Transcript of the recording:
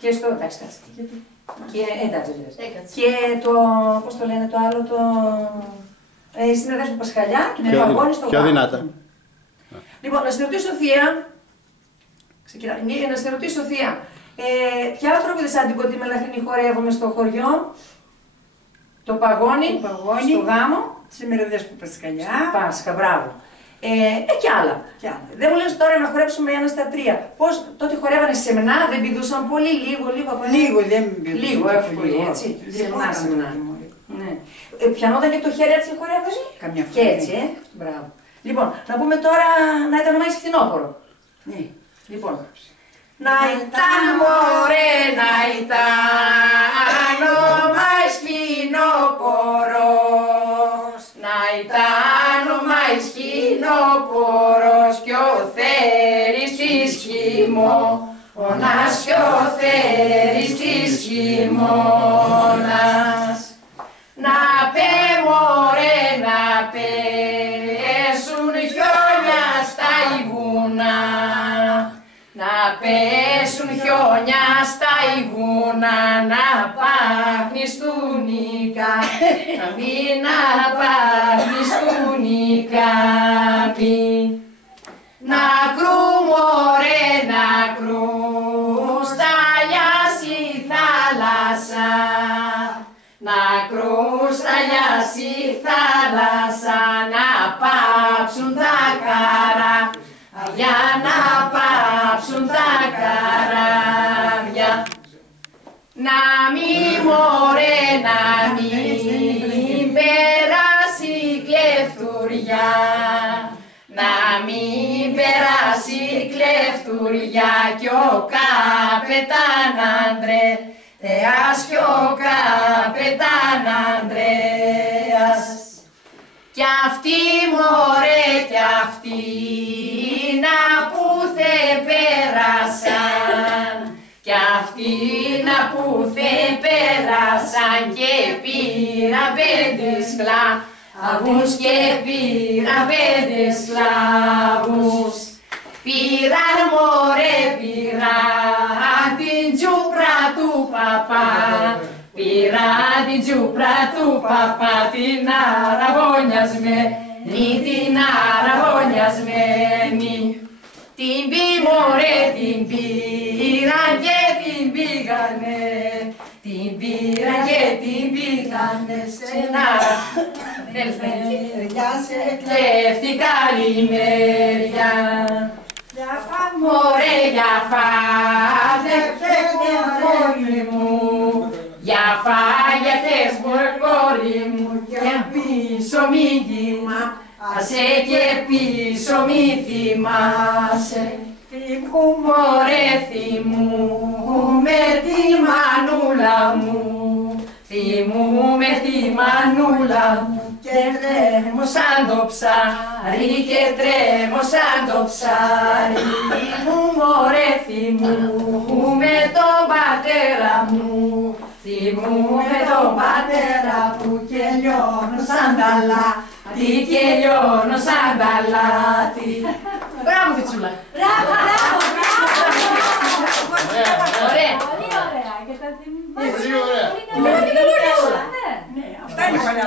Και στο. Εντάξει, κάτσε. Και εντάξει, και το. Πώς το λένε το άλλο, το. Στην Αδέσπο Πασχαλιά και με παγώνει στο πιο δυνατά. Λοιπόν, να σε ρωτήσω, Θεία. Να σε ρωτήσω, Θεία. Ποια άλλα τραγουδισάντικο τη μελαχρινή χορεύουμε στο χωριό? Το παγώνι, στο γάμο. Σήμερα Αδέσπο Πασχαλιά. Πάσχα, μπράβο. Κι άλλα. Δεν μου λες τώρα να χορέψουμε ένα στα τρία. Πώς τότε χορεύανε σεμνά, δεν πηδούσαν πολύ, λίγο. Λίγο, δεν πηδούσαν. Λίγο, εύκολο, έτσι. Σεμνά. Ναι. Πιανόταν και το χέρι έτσι χορεύανε. Καμιά φορά. Και έτσι, μπράβο. Λοιπόν, να πούμε τώρα να ήταν ο Μάης φθινόπωρο. Ναι. Λοιπόν. Να ήταν μωρέ, να ήταν ο Μάης φθινόπωρος. Να ήταν ο Μάης φθινόπωρος κι ο Θέρης της χειμώνας κι ο Θέρης της χειμώνας. Να πέ μωρέ, να πέσουν χιόνια στα βουνά. Να πέσουν χιόνια στα βουνά, να πάχνιστούν οι κάμποι, να πάχνιστούν οι κάμποι. Να κρούν μωρέ, να κρούν στα λιάση θάλασσα. Να κρούν στα λιάση θάλασσα, να πάψουν τα καράβια, να πάψουν τα καράβια. Να μην μωρέ, να μην περάσει κλεφτουριά. Να μην περάσει κλεφτουριά κι ο καπετάν Ανδρέας κι ο καπετάν Ανδρέας. Κι αυτοί μωρέ, κι αυτοί να που θε πέρασαν. Κι αυτοί να που θε πέρασαν και πήραν 5 σκλάβους και πήραν 5 σκλάβους. Πήραν μωρέ, πήραν την τζούπρα του παπά. Πήραν την τζούπρα του παπά, την αραβωνιασμένη, την αραβωνιασμένη. Την πει μωρέ, την πήραν και την πήγανε. Την πήραν και την πήγανε σε ένα κλέφτη καλημέρια. Μωρέ, για φάτε κόρη μου, για φάγιατες κόρη μου, και πίσω μη θυμάσαι, και πίσω μη θυμάσαι. Μωρέ, θυμούμαι τη μανούλα μου, θυμούμαι τη μανούλα μου, και τρέμω σαν το ψάρι, και τρέμω σαν το ψάρι. Μωρέ, θυμούμαι τον πατέρα μου, θυμούμαι τον πατέρα μου, και λιώνω σαν τα λάτι, και λιώνω σαν τα λάτι. Μπράβο, Φιτσούλα! Μπράβο, μπράβο, μπράβο! Ωραία! Πολύ ωραία! Και τα θυμάμαι. Πολύ ωραία! Πολύ ωραία! Αυτά είναι παλιά.